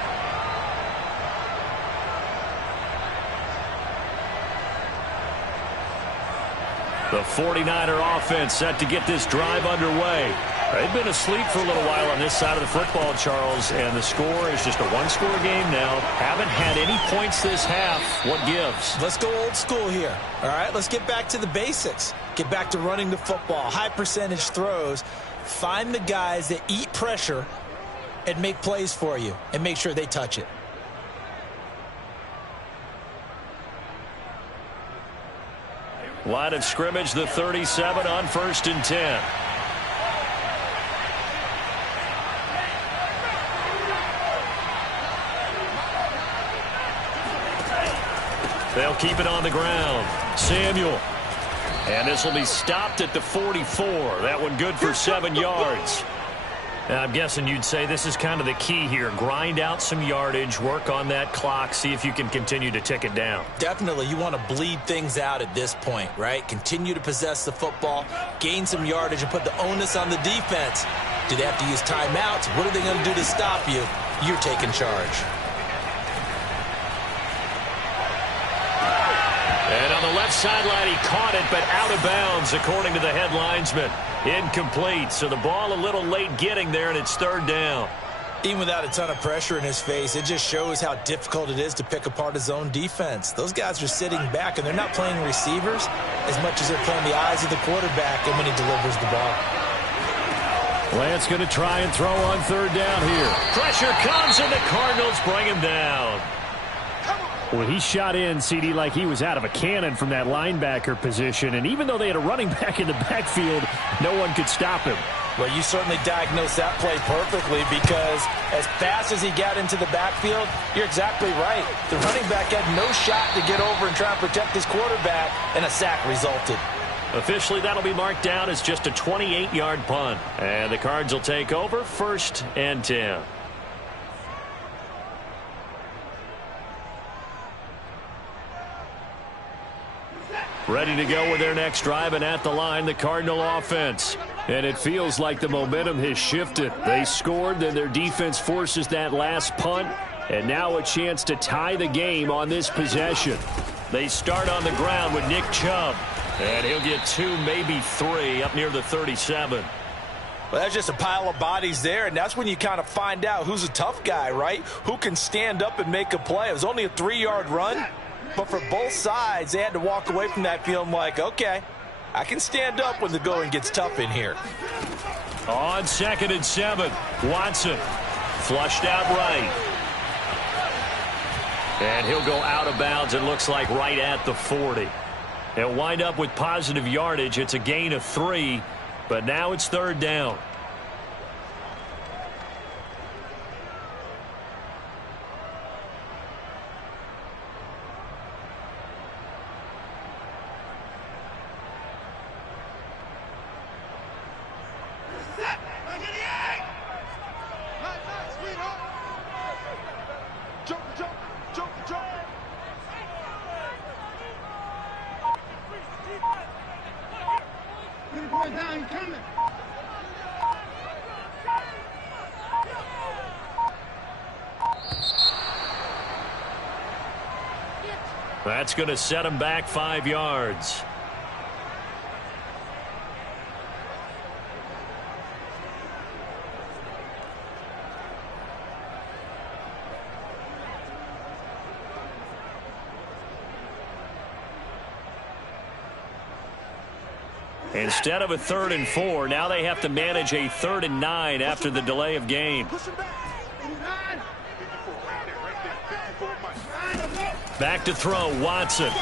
The 49er offense set to get this drive underway. They've been asleep for a little while on this side of the football, Charles, and the score is just a 1-score game now. Haven't had any points this half. What gives? Let's go old school here. All right, let's get back to the basics. Get back to running the football, high percentage throws. Find the guys that eat pressure and make plays for you and make sure they touch it. Line of scrimmage, the 37 on 1st and 10. They'll keep it on the ground. Samuel. And this will be stopped at the 44. That one good for 7 yards. Now, I'm guessing you'd say this is kind of the key here. Grind out some yardage, work on that clock, see if you can continue to tick it down. Definitely. You want to bleed things out at this point, right? Continue to possess the football, gain some yardage, and put the onus on the defense. Do they have to use timeouts? What are they going to do to stop you? You're taking charge. And on the left sideline, he caught it, but out of bounds, according to the head linesman. Incomplete, so the ball a little late getting there, and it's 3rd down. Even without a ton of pressure in his face, it just shows how difficult it is to pick apart his own defense. Those guys are sitting back, and they're not playing receivers as much as they're playing the eyes of the quarterback and when he delivers the ball. Lance going to try and throw on 3rd down here. Pressure comes, and the Cardinals bring him down. Well, he shot in, CD, like he was out of a cannon from that linebacker position. And even though they had a running back in the backfield, no one could stop him. Well, you certainly diagnosed that play perfectly because as fast as he got into the backfield, you're exactly right. The running back had no shot to get over and try and protect his quarterback, and a sack resulted. Officially, that'll be marked down as just a 28-yard punt. And the Cards will take over 1st and 10. Ready to go with their next drive, and at the line, the Cardinal offense. And it feels like the momentum has shifted. They scored, then their defense forces that last punt, and now a chance to tie the game on this possession. They start on the ground with Nick Chubb, and he'll get 2, maybe 3, up near the 37. Well, that's just a pile of bodies there, and that's when you kind of find out who's a tough guy, right? Who can stand up and make a play. It was only a 3-yard run. But for both sides, they had to walk away from that feeling like, okay, I can stand up when the going gets tough in here. On 2nd and 7, Watson flushed out right. And he'll go out of bounds, it looks like, right at the 40. They'll wind up with positive yardage. It's a gain of 3, but now it's 3rd down. That's going to set him back 5 yards. Instead of a 3rd and 4, now they have to manage a 3rd and 9 after the delay of game. Back to throw, Watson. He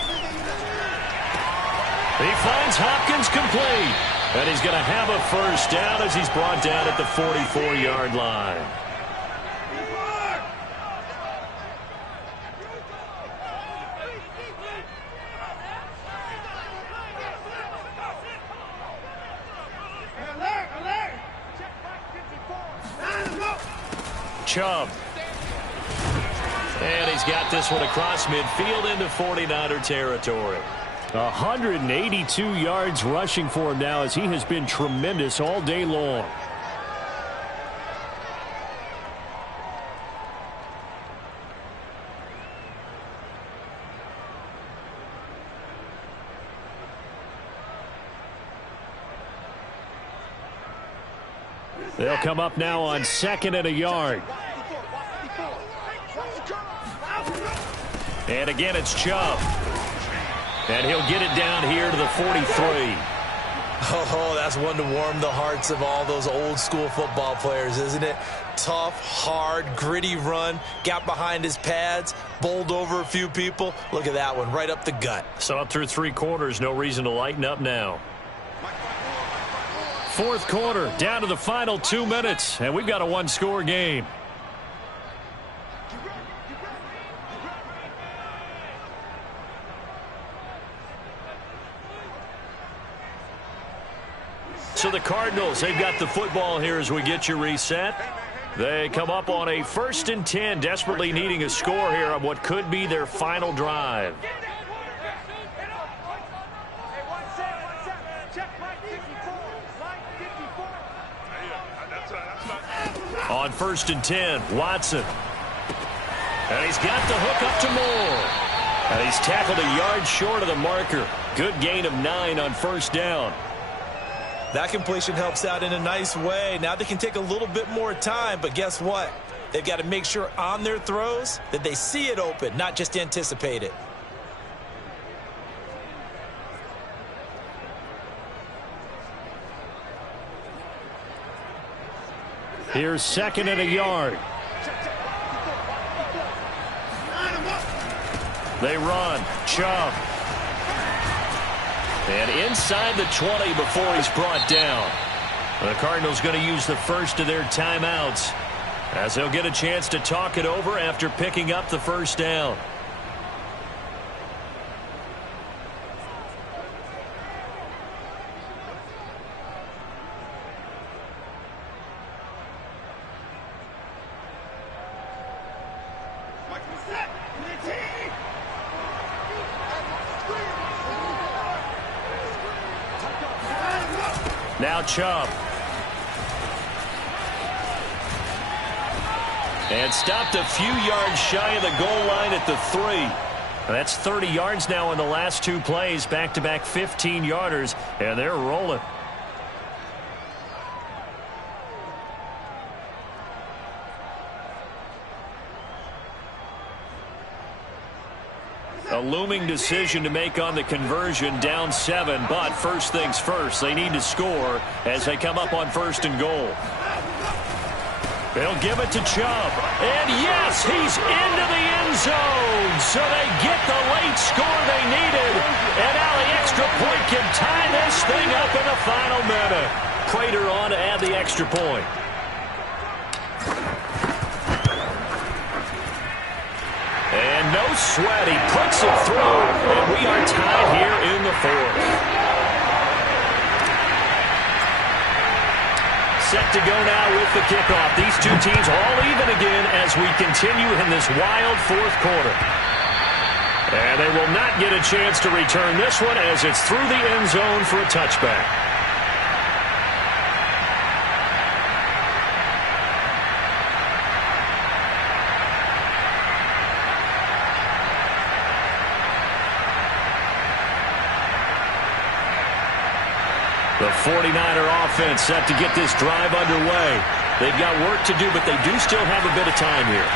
finds Hopkins complete. And he's going to have a 1st down as he's brought down at the 44-yard line. Chubb. And he's got this one across midfield into 49er territory. 182 yards rushing for him now as he has been tremendous all day long. They'll come up now on 2nd and a yard. And again, it's Chubb. And he'll get it down here to the 43. Oh, that's one to warm the hearts of all those old school football players, isn't it? Tough, hard, gritty run. Got behind his pads, bowled over a few people. Look at that one, right up the gut. So up through 3 quarters, no reason to lighten up now. 4th quarter, down to the final 2 minutes, and we've got a 1-score game. So the Cardinals, they've got the football here as we get you reset. They come up on a 1st and 10, desperately needing a score here on what could be their final drive. On 1st and 10, Watson. And he's got the hook up to Moore. And he's tackled a yard short of the marker. Good gain of 9 on 1st down. That completion helps out in a nice way. Now they can take a little bit more time, but guess what? They've got to make sure on their throws that they see it open, not just anticipate it. Here's 2nd and a yard. They run. Chubb. And inside the 20 before he's brought down. The Cardinals going to use the first of their timeouts as they'll get a chance to talk it over after picking up the 1st down. Now Chubb. And stopped a few yards shy of the goal line at the 3. That's 30 yards now in the last 2 plays. Back-to-back 15-yarders, and they're rolling. A looming decision to make on the conversion, down 7, but first things first, they need to score as they come up on 1st and goal. They'll give it to Chubb, and yes, he's into the end zone, so they get the late score they needed, and now the extra point can tie this thing up in the final minute. Prater on to add the extra point. And no sweat, he puts it through, and we are tied here in the 4th. Set to go now with the kickoff. These two teams all even again as we continue in this wild 4th quarter. And they will not get a chance to return this one as it's through the end zone for a touchback. The 49er offense set to get this drive underway. They've got work to do, but they do still have a bit of time here.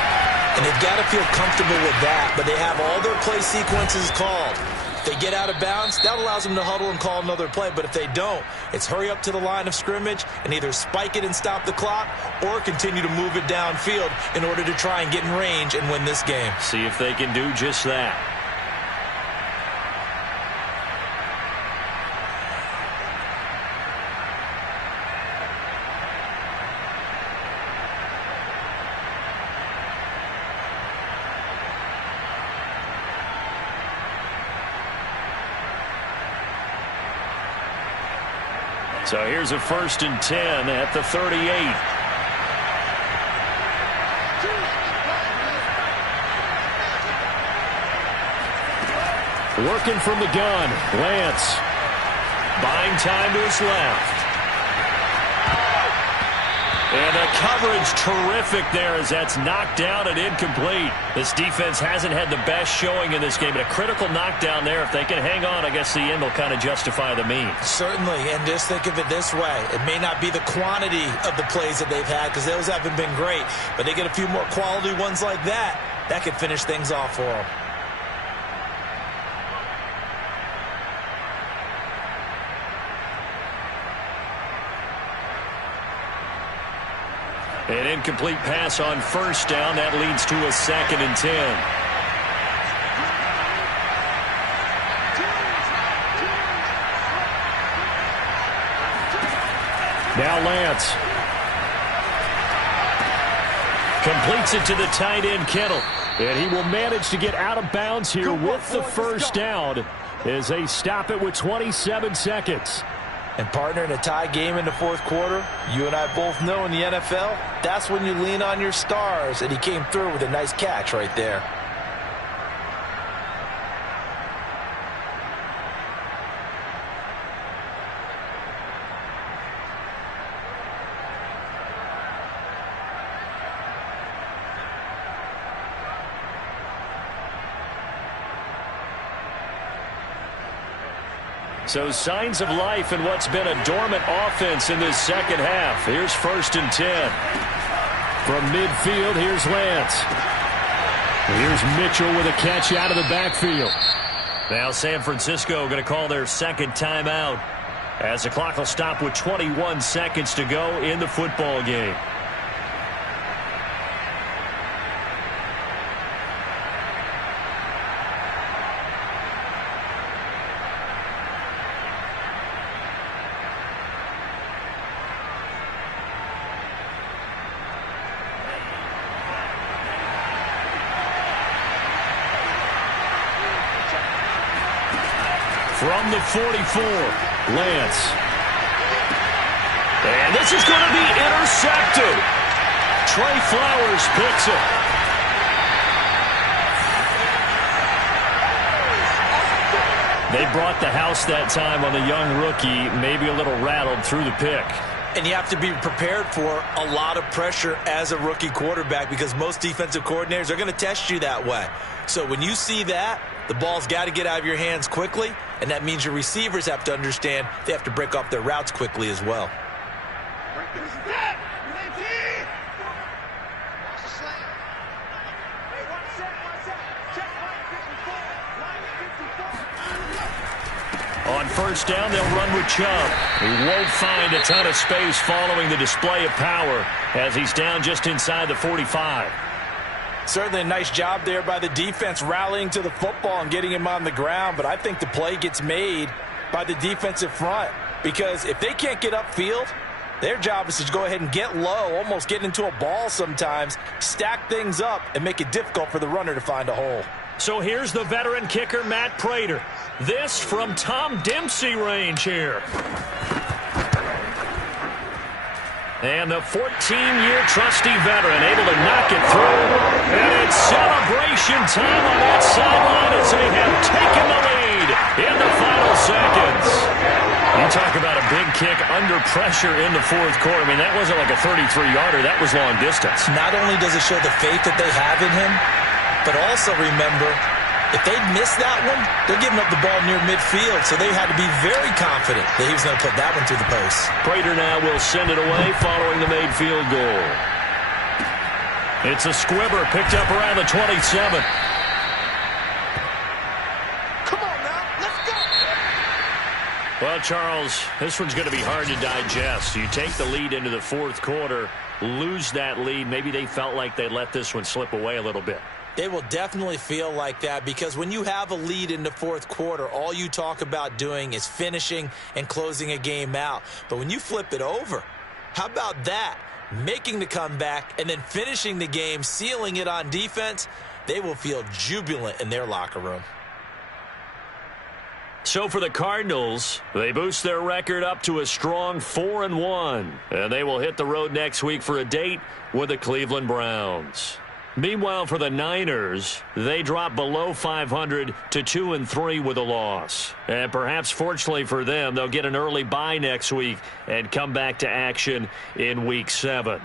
And they've got to feel comfortable with that, but they have all their play sequences called. If they get out of bounds, that allows them to huddle and call another play, but if they don't, it's hurry up to the line of scrimmage and either spike it and stop the clock or continue to move it downfield in order to try and get in range and win this game. See if they can do just that. So here's a 1st and 10 at the 38. Working from the gun, Lance. Buying time to his left. And the coverage terrific there as that's knocked down and incomplete. This defense hasn't had the best showing in this game, but a critical knockdown there. If they can hang on, I guess the end will kind of justify the means. Certainly, and just think of it this way. It may not be the quantity of the plays that they've had because those haven't been great, but they get a few more quality ones like that. That could finish things off for them. An incomplete pass on 1st down. That leads to a 2nd and 10. Now Lance. Completes it to the tight end, Kittle. And he will manage to get out of bounds here with the 1st down as they stop it with 27 seconds. And partner, in a tie game in the fourth quarter, you and I both know in the NFL, that's when you lean on your stars, and he came through with a nice catch right there. So signs of life in what's been a dormant offense in this second half. Here's 1st and 10. From midfield, here's Lance. Here's Mitchell with a catch out of the backfield. Now San Francisco going to call their second timeout as the clock will stop with 21 seconds to go in the football game. From the 44, Lance. And this is going to be intercepted. Trey Flowers picks it. They brought the house that time on the young rookie, maybe a little rattled through the pick. And you have to be prepared for a lot of pressure as a rookie quarterback because most defensive coordinators are going to test you that way. So when you see that, the ball's got to get out of your hands quickly, and that means your receivers have to understand they have to break up their routes quickly as well. On 1st down, they'll run with Chubb. He won't find a ton of space following the display of power as he's down just inside the 45. Certainly a nice job there by the defense rallying to the football and getting him on the ground, but I think the play gets made by the defensive front because if they can't get upfield, their job is to go ahead and get low, almost get into a ball sometimes, stack things up, and make it difficult for the runner to find a hole. So here's the veteran kicker, Matt Prater. This from Tom Dempsey range here. And the 14-year trusty veteran able to knock it through. And it's celebration time on that sideline as they have taken the lead in the final seconds. You talk about a big kick under pressure in the fourth quarter. I mean, that wasn't like a 33-yarder. That was long distance. Not only does it show the faith that they have in him, but also remember, if they'd missed that one, they're giving up the ball near midfield, so they had to be very confident that he was going to put that one through the post. Prater now will send it away following the made field goal. It's a squibber picked up around the 27. Come on now, let's go! Well, Charles, this one's going to be hard to digest. You take the lead into the fourth quarter, lose that lead. Maybe they felt like they let this one slip away a little bit. They will definitely feel like that because when you have a lead in the fourth quarter, all you talk about doing is finishing and closing a game out. But when you flip it over, how about that? Making the comeback and then finishing the game, sealing it on defense, they will feel jubilant in their locker room. So for the Cardinals, they boost their record up to a strong 4-1. And they will hit the road next week for a date with the Cleveland Browns. Meanwhile, for the Niners, they drop below 500 to 2-3 with a loss. And perhaps fortunately for them, they'll get an early bye next week and come back to action in Week 7.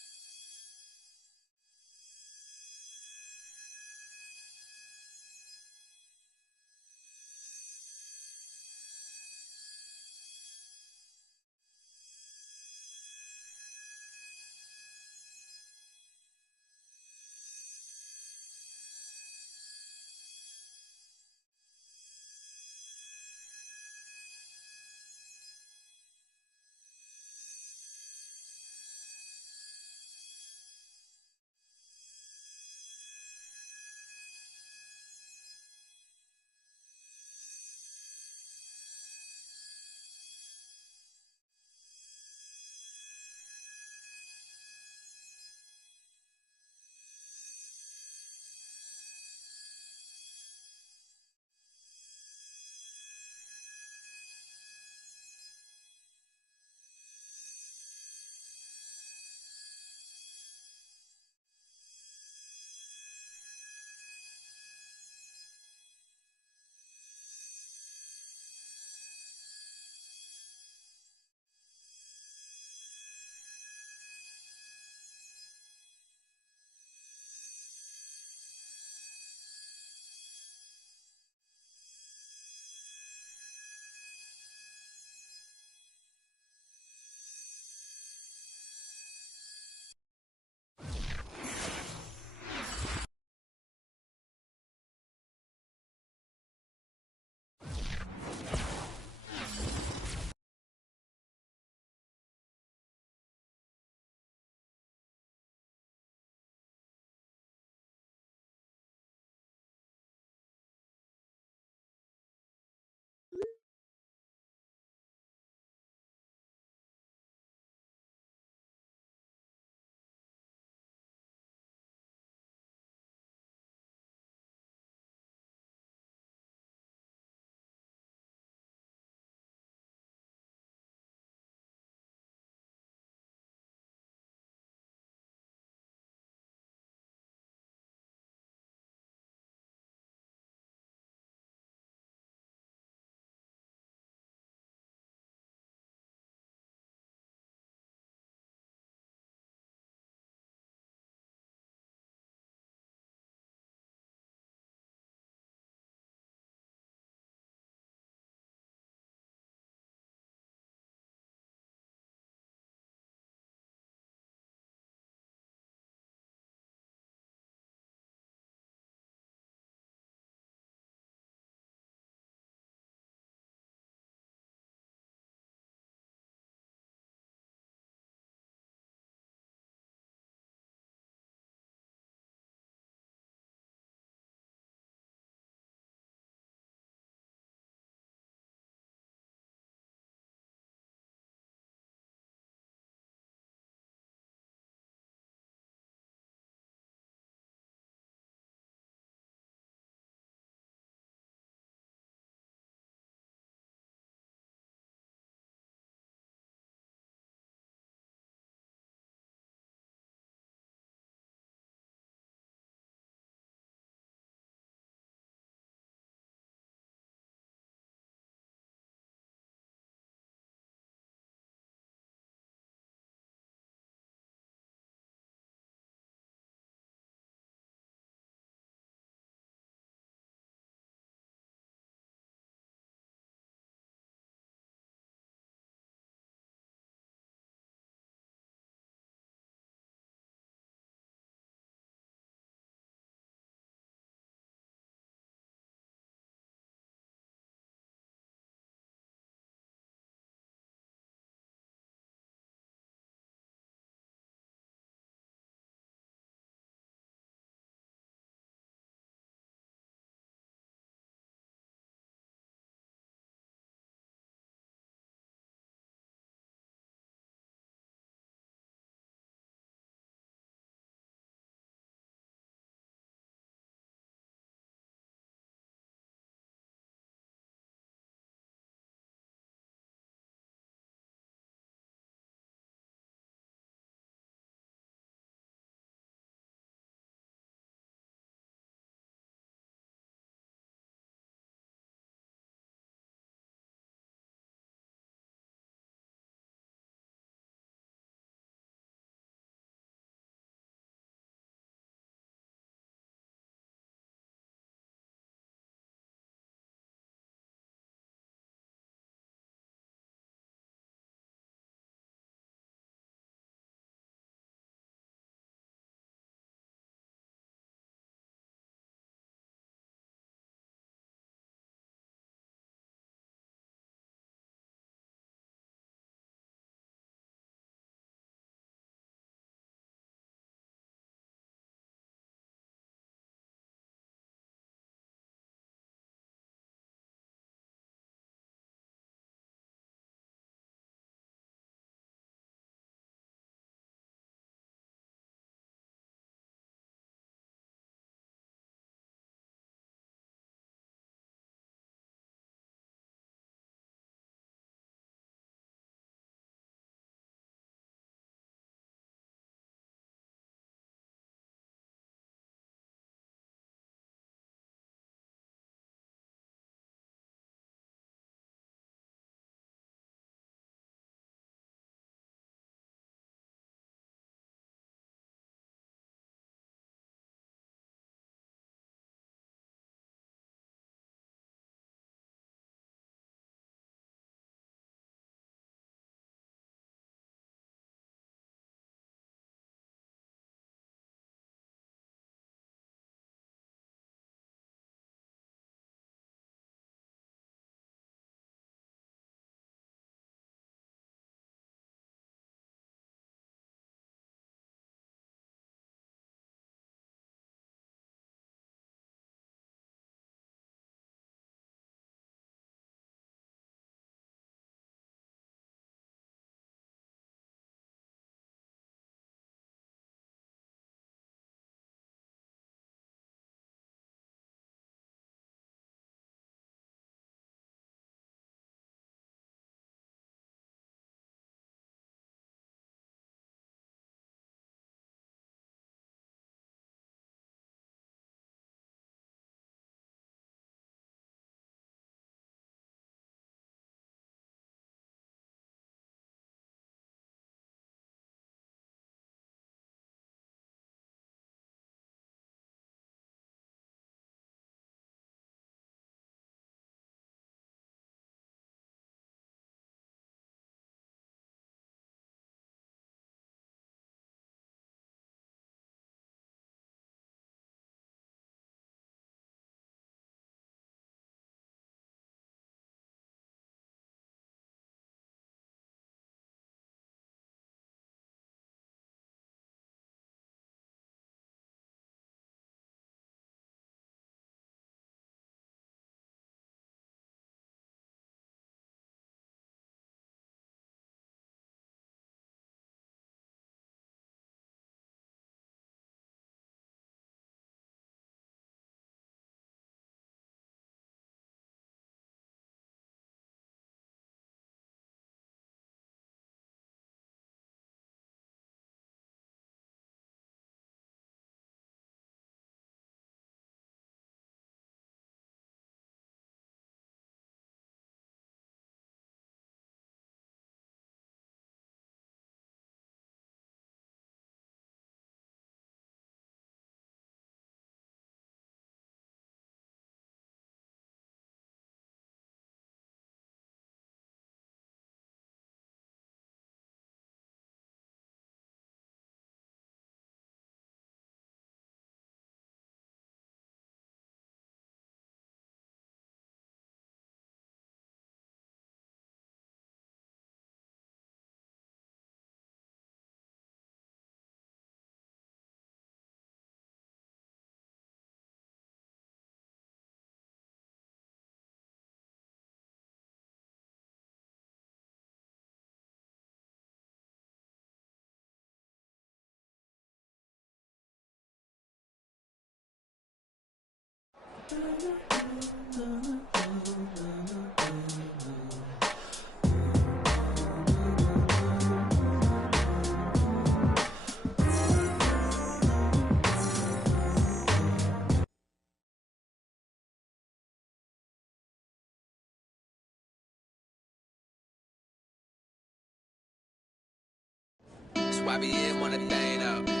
That's why we in one thing up.